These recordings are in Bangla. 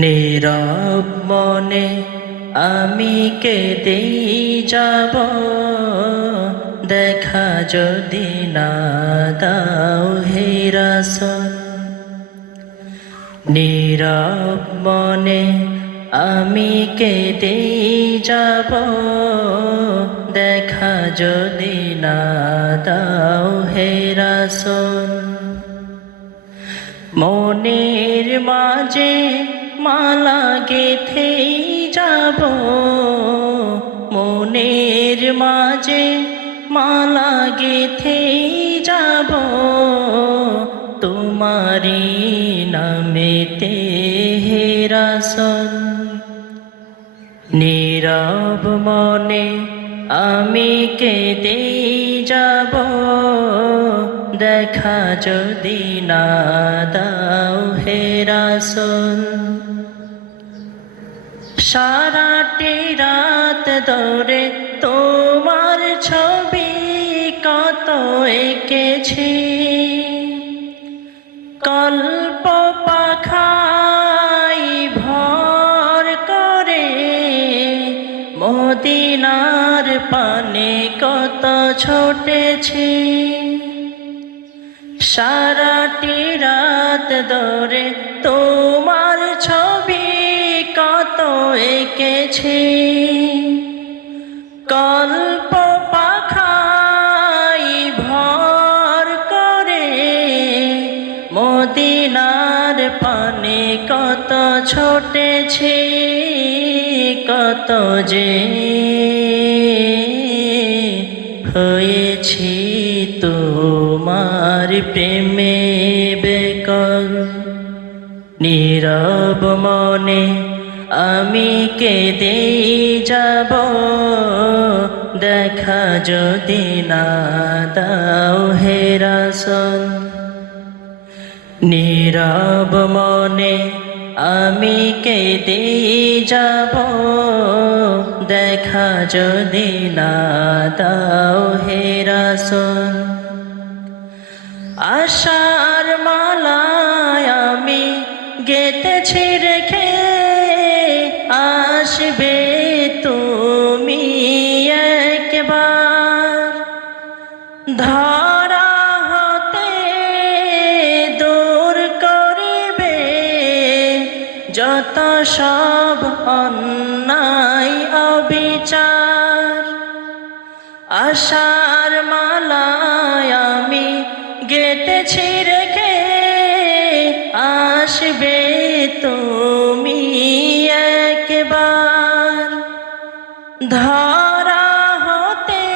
নীরব মনে আমি কেঁদেই যাব, দেখা যদি না দাও হে রাসূল। নীরব মনে আমি কেঁদেই যাব, দেখা যদি না দাও হে রাসূল। মনের মাঝে মালা গেঁথেই যাব, মনের মাঝে মালা গেঁথেই যাব, তোমারি নামেতে হে রাসূল। নীরব মনে আমি কেঁদেই যাব, দেখা যদি না দাও হে রাসূল। সারাটি রাত ধরে তোমার ছবি কত এঁকেছি, কল্প পাখায় ভর করে মদিনার পানে কত ছুটেছি। সারাটি রাত ধরে তোমার ছবি কত এঁকেছি, কল্প পাখায় ভর করে মদিনার পানে কত ছুটেছি, কত যে হয়েছি তোমার প্রেমে বেকল। নীরব মনে আমি কেঁদেই যাব, দেখা যদি না দাও হে রাসূল। নীরব মনে আমি কেঁদেই যাব, দেখা যদি না দাও হে রাসূল। আশার মালায় আমি গেঁথেছি রেখে, আসবে তুমি একবার। ধরা হতে দূর করিবে যত সব অন্যায় অবিচার। আশার মালায় আমি গেঁথেছি রেখে, আসবে তুমি একবার। ধরা হতে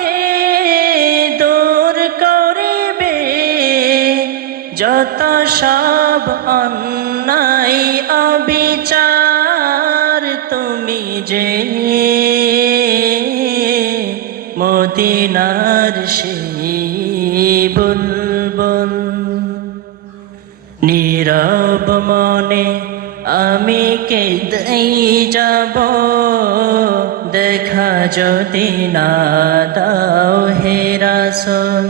দূর করিবে যত সব অন্যায় অবিচার। তুমি যে মদিনার সেই বুলবুল। নীরব মনে আমি কেঁদেই যাব, দেখা যদি না দাও হে রাসূল।